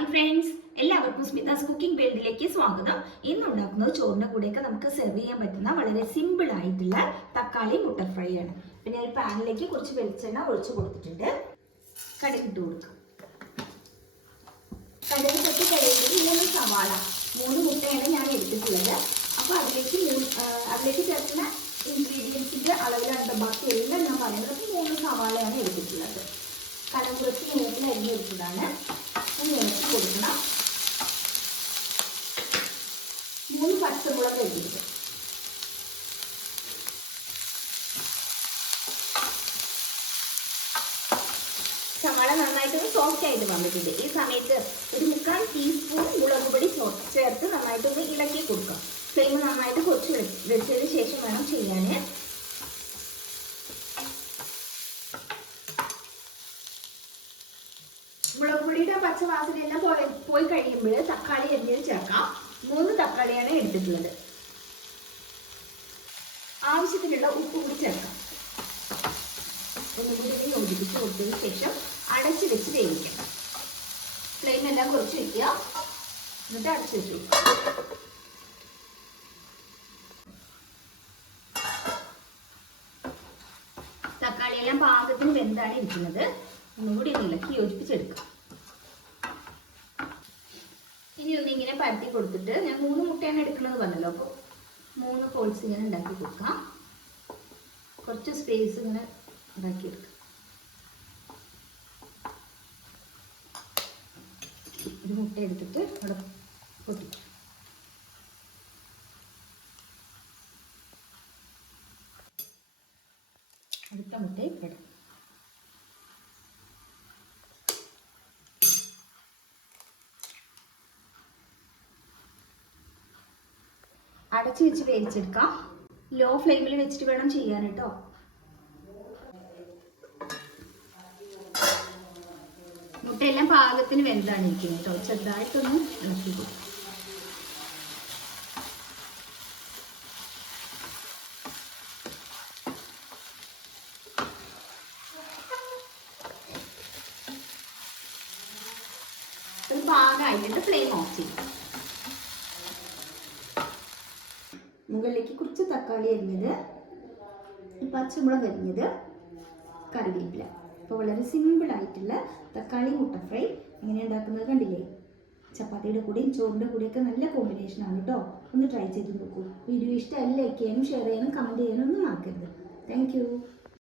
Hi friends എല്ലാവർക്കും സ്മിതാസ് cooking വേൾഡിലേക്ക് സ്വാഗതം. ഇന്ന് ഉണ്ടാക്കുന്നത് ചോറിന്റെ കൂടെയൊക്കെ നമുക്ക് സെർവ് ചെയ്യാൻ പറ്റുന്ന വളരെ സിമ്പിൾ ആയിട്ടുള്ള തക്കാളി മുട്ട ഫ്രൈ ആണ് പിന്നെ ഒരു പാനിലേക്ക് കുറച്ച് വെളിച്ചെണ്ണ ഒഴിച്ചു കൊടുത്തിട്ടുണ്ട്. കടുക് കൊടുക്കാം. കടുക് പൊട്ടി കഴിയുമ്പോൾ മൂന്ന് സവാള. മൂന്ന് മുട്ടയാണ് ഞാൻ എടുത്തിട്ടുള്ളത്. അപ്പോൾ അതിലേക്ക് അതിലേക്ക് ചേർക്കുന്ന ഇൻഗ്രീഡിയൻസിന്റെ അളവിലാണ് ബാക്കി എല്ലാം ഞാൻ പറയുന്നത് മൂന്ന് സവാളയാണ് എടുത്തിട്ടുള്ളത്. കടം കുറച്ച് നീളത്തിൽ അരിഞ്ഞെടുത്തതാണ് ഒന്ന് ഇളക്കി കൊടുക്കണം. മൂന്ന് പച്ചമുളക് എടുത്തിട്ട് സവാള നന്നായിട്ടൊന്ന് സോഫ്റ്റ് ആയിട്ട് വന്നിട്ടുണ്ട്. ഈ സമയത്ത് ഒരു മുക്കാൽ ടീസ്പൂൺ മുളക് പൊടി ചേർത്ത് നന്നായിട്ടൊന്ന് ഇളക്കി കൊടുക്കാം. ഫ്ലെയിം നന്നായിട്ട് കുറച്ച് വെച്ചതിന് ശേഷം വേണം ചെയ്യാൻ പച്ചവാസന പച്ചവാസനയെല്ലാം പോയി പോയി കഴിയുമ്പോൾ തക്കാളി എരിഞ്ഞത് ചേർക്കാം. മൂന്ന് തക്കാളിയാണ് എടുത്തിട്ടുള്ളത്. ആവശ്യത്തിനുള്ള ഉപ്പ് കൂടി ചേർക്കാം. ഒന്ന് യോജിപ്പിച്ച് കൊടുത്തതിന് ശേഷം അടച്ചു വെച്ച് വേവിക്കാം. ഫ്ലെയിം എല്ലാം കുറച്ച് വെക്കുക. എന്നിട്ട് അടച്ചു വെച്ചു തക്കാളി എല്ലാം പാകത്തിന് വെന്താണ് ഇരിക്കുന്നത്. ഒന്നുകൂടി ഒന്ന് ഇളക്കി യോജിപ്പിച്ചെടുക്കാം ഇനി ഒന്ന് പരത്തി കൊടുത്തിട്ട് ഞാൻ മൂന്ന് മുട്ടയാണ് എടുക്കുന്നത് പറഞ്ഞല്ലോ അപ്പോൾ മൂന്ന് ഹോൾസ് ഇങ്ങനെ ഉണ്ടാക്കി കൊടുക്കാം. കുറച്ച് സ്പേസ് ഇങ്ങനെ ഉണ്ടാക്കിയെടുക്കാം ഒരു മുട്ട എടുത്തിട്ട് അവിടെ പൊട്ടിക്കാം. അടുത്ത മുട്ടയും ഇടാം. അടച്ചു വെച്ച് വേവിച്ചെടുക്കാം. ലോ ഫ്ലെയിമിൽ വെച്ചിട്ട് വേണം ചെയ്യാൻ കേട്ടോ. മുട്ടയെല്ലാം പാകത്തിന് വെന്താണ് ഇരിക്കുന്നത് കേട്ടോ. ചെറുതായിട്ടൊന്ന് ഇളക്കി പാകമായിട്ടുണ്ട് ഫ്ലെയിം ഓഫ് ചെയ്യും. മുകളിലേക്ക് കുറച്ച് തക്കാളി അരിഞ്ഞത് പച്ചമുളക് അരിഞ്ഞത് കറിവേപ്പില. അപ്പോൾ വളരെ സിമ്പിൾ ആയിട്ടുള്ള തക്കാളി മുട്ട ഫ്രൈ എങ്ങനെ ഉണ്ടാക്കുന്നത് കണ്ടില്ലേ? ചപ്പാത്തിയുടെ കൂടെയും ചോറിന്റെ കൂടെയൊക്കെ നല്ല കോമ്പിനേഷൻ ആണ് കേട്ടോ ഒന്ന് ട്രൈ ചെയ്ത് നോക്കൂ. വീഡിയോ ഇഷ്ടമല്ല ലൈക്ക് ചെയ്യാനും ഷെയർ ചെയ്യാനും കമന്റ് ചെയ്യാനും ഒന്നും മറക്കരുത്. താങ്ക്